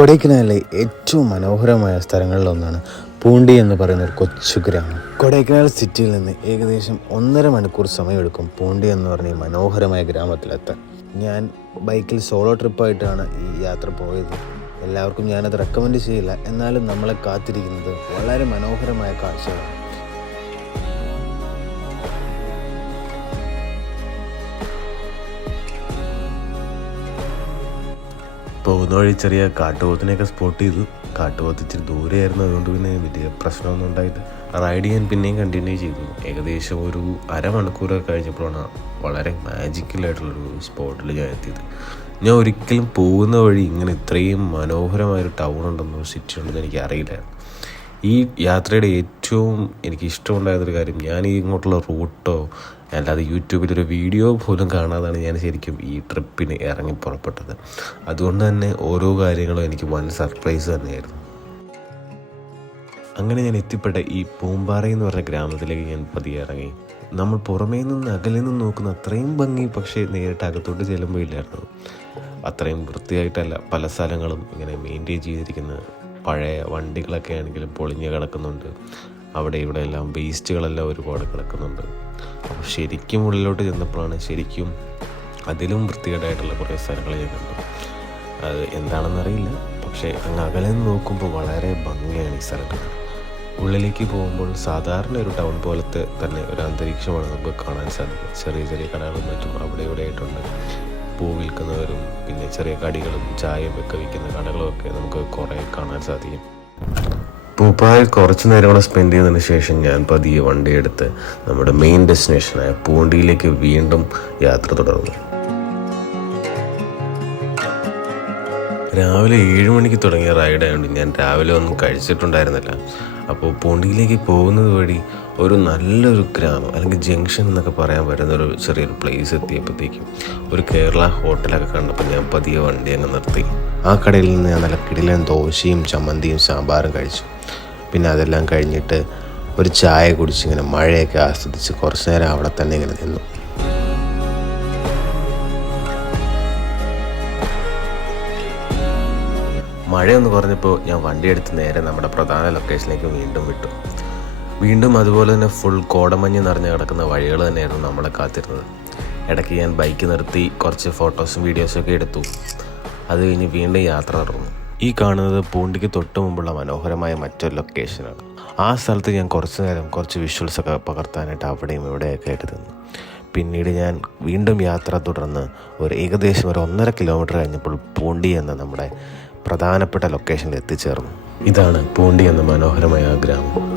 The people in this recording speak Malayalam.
കൊടൈക്കനാലിലെ ഏറ്റവും മനോഹരമായ സ്ഥലങ്ങളിലൊന്നാണ് പൂണ്ടി എന്ന് പറയുന്ന ഒരു കൊച്ചു ഗ്രാമം. കൊടൈക്കനാൽ സിറ്റിയിൽ നിന്ന് ഏകദേശം 1.5 മണിക്കൂർ സമയമെടുക്കും പൂണ്ടി എന്ന് പറഞ്ഞ ഈ മനോഹരമായ ഗ്രാമത്തിലെത്താൻ. ഞാൻ ബൈക്കിൽ സോളോ ട്രിപ്പായിട്ടാണ് ഈ യാത്ര പോയത്. എല്ലാവർക്കും ഞാനത് റെക്കമെൻഡ് ചെയ്യില്ല, എന്നാലും നമ്മളെ കാത്തിരിക്കുന്നത് വളരെ മനോഹരമായ കാഴ്ചകളാണ്. പോകുന്ന വഴി ചെറിയ കാട്ടുപോത്തിനെയൊക്കെ സ്പോട്ട് ചെയ്തു. കാട്ടുപോത്ത് ഇച്ചിരി ദൂരെയായിരുന്നു, അതുകൊണ്ട് പിന്നെ വലിയ പ്രശ്നമൊന്നും ഉണ്ടായില്ല. റൈഡ് ഞാൻ പിന്നെയും കണ്ടിന്യൂ ചെയ്തു. ഏകദേശം ഒരു അരമണിക്കൂറൊക്കെ കഴിഞ്ഞപ്പോഴാണ് വളരെ മാജിക്കലായിട്ടുള്ളൊരു സ്പോട്ടിൽ ഞാൻ എത്തിയത്. ഞാൻ ഒരിക്കലും പോകുന്ന വഴി ഇങ്ങനെ ഇത്രയും മനോഹരമായൊരു ടൗൺ ഉണ്ടെന്നോ സിറ്റി ഉണ്ടെന്നോ എനിക്ക് അറിയില്ലായിരുന്നു. ഈ യാത്രയുടെ ഏറ്റവും എനിക്ക് ഇഷ്ടമുണ്ടായതൊരു കാര്യം, ഞാൻ ഈ ഇങ്ങോട്ടുള്ള റൂട്ടോ അല്ലാതെ യൂട്യൂബിലൊരു വീഡിയോ പോലും കാണാതാണ് ഞാൻ ശരിക്കും ഈ ട്രിപ്പിന് ഇറങ്ങി പുറപ്പെട്ടത്. അതുകൊണ്ട് തന്നെ ഓരോ കാര്യങ്ങളും എനിക്ക് വൻ സർപ്രൈസ് തന്നെയായിരുന്നു. അങ്ങനെ ഞാൻ എത്തിപ്പെട്ട ഈ പൂമ്പാറ എന്ന് പറഞ്ഞ ഗ്രാമത്തിലേക്ക് ഞാൻ പതിയെ ഇറങ്ങി. നമ്മൾ പുറമേ നിന്ന് അകലെ നിന്ന് നോക്കുന്ന അത്രയും ഭംഗി പക്ഷേ നേരിട്ട് അകത്തോട്ട് ചെല്ലുമ്പോൾ ഇല്ലായിരുന്നു. അത്രയും വൃത്തിയായിട്ടല്ല പല സ്ഥലങ്ങളും ഇങ്ങനെ മെയിൻറ്റെയിൻ ചെയ്തിരിക്കുന്നത്. പഴയ വണ്ടികളൊക്കെ ആണെങ്കിലും പൊളിഞ്ഞ് കിടക്കുന്നുണ്ട്. അവിടെ ഇവിടെ എല്ലാം വേസ്റ്റുകളെല്ലാം ഒരുപാട് കിടക്കുന്നുണ്ട്. അപ്പോൾ ശരിക്കും ഉള്ളിലോട്ട് ചെന്നപ്പോഴാണ് ശരിക്കും അതിലും വൃത്തികേടായിട്ടുള്ള കുറേ സ്ഥലങ്ങൾ ഞാൻ കണ്ടു. അത് എന്താണെന്നറിയില്ല, പക്ഷേ അങ്ങ് അകലെ നിന്ന് നോക്കുമ്പോൾ വളരെ ഭംഗിയാണ് ഈ സ്ഥലങ്ങൾ. ഉള്ളിലേക്ക് പോകുമ്പോൾ സാധാരണ ഒരു ടൗൺ പോലത്തെ തന്നെ ഒരു അന്തരീക്ഷമാണ് നമുക്ക് കാണാൻ സാധിക്കും. ചെറിയ ചെറിയ കടകളും മറ്റും അവിടെ ഇവിടെ ആയിട്ടുണ്ട്. പൂ വിൽക്കുന്നവരും പിന്നെ ചെറിയ കടികളും ചായയും ഒക്കെ വിൽക്കുന്ന കടകളും ഒക്കെ നമുക്ക് കുറേ കാണാൻ സാധിക്കും. പൂപ്പാറയിൽ കുറച്ച് നേരം കൂടെ സ്പെൻഡ് ചെയ്തതിന് ശേഷം ഞാൻ പതിയെ വണ്ടിയെടുത്ത് നമ്മുടെ മെയിൻ ഡെസ്റ്റിനേഷനായ പൂണ്ടിയിലേക്ക് വീണ്ടും യാത്ര തുടർന്നു. രാവിലെ 7 മണിക്ക് തുടങ്ങിയ റൈഡായതുകൊണ്ട് ഞാൻ രാവിലെ ഒന്നും കഴിച്ചിട്ടുണ്ടായിരുന്നില്ല. അപ്പോൾ പൂണ്ടിയിലേക്ക് പോകുന്നത് വഴി ഒരു നല്ലൊരു ഗ്രാമം അല്ലെങ്കിൽ ജംഗ്ഷൻ എന്നൊക്കെ പറയാൻ പറ്റുന്നൊരു ചെറിയൊരു പ്ലേസ് എത്തിയപ്പോഴത്തേക്കും ഒരു കേരള ഹോട്ടലൊക്കെ കണ്ടപ്പോൾ ഞാൻ പതിയെ വണ്ടി അങ്ങ് നിർത്തി. ആ കടയിൽ നിന്ന് ഞാൻ നല്ല കിടിലൻ ദോശയും ചമ്മന്തിയും സാമ്പാറും കഴിച്ചു. പിന്നെ അതെല്ലാം കഴിഞ്ഞിട്ട് ഒരു ചായ കുടിച്ച് ഇങ്ങനെ മഴയൊക്കെ ആസ്വദിച്ച് കുറച്ച് നേരം അവിടെ തന്നെ ഇങ്ങനെ നിന്നു. മഴയെന്ന് പറഞ്ഞപ്പോൾ ഞാൻ വണ്ടിയെടുത്ത് നേരെ നമ്മുടെ പ്രധാന ലൊക്കേഷനിലേക്ക് വീണ്ടും വിട്ടു. വീണ്ടും അതുപോലെ തന്നെ ഫുൾ കോടമഞ്ഞ് നിറഞ്ഞ് കിടക്കുന്ന വഴികൾ തന്നെയായിരുന്നു നമ്മളെ കാത്തിരുന്നത്. ഇടയ്ക്ക് ഞാൻ ബൈക്ക് നിർത്തി കുറച്ച് ഫോട്ടോസും വീഡിയോസും ഒക്കെ എടുത്തു. അത് കഴിഞ്ഞ് വീണ്ടും യാത്ര തുടർന്നു. ഈ കാണുന്നത് പൂണ്ടിക്ക് തൊട്ട് മുമ്പുള്ള മനോഹരമായ മറ്റൊരു ലൊക്കേഷനാണ്. ആ സ്ഥലത്ത് ഞാൻ കുറച്ച് നേരം കുറച്ച് വിഷ്വൽസൊക്കെ പകർത്താനായിട്ട് അവിടെയും ഇവിടെയൊക്കെ ആയിട്ട് നിന്നു. പിന്നീട് ഞാൻ വീണ്ടും യാത്ര തുടർന്ന് ഏകദേശം ഒരു 1.5 കിലോമീറ്റർ കഴിഞ്ഞപ്പോൾ പൂണ്ടി എന്ന നമ്മുടെ പ്രധാനപ്പെട്ട ലൊക്കേഷനിൽ എത്തിച്ചേർന്നു. ഇതാണ് പൂണ്ടി എന്ന മനോഹരമായ ഗ്രാമം.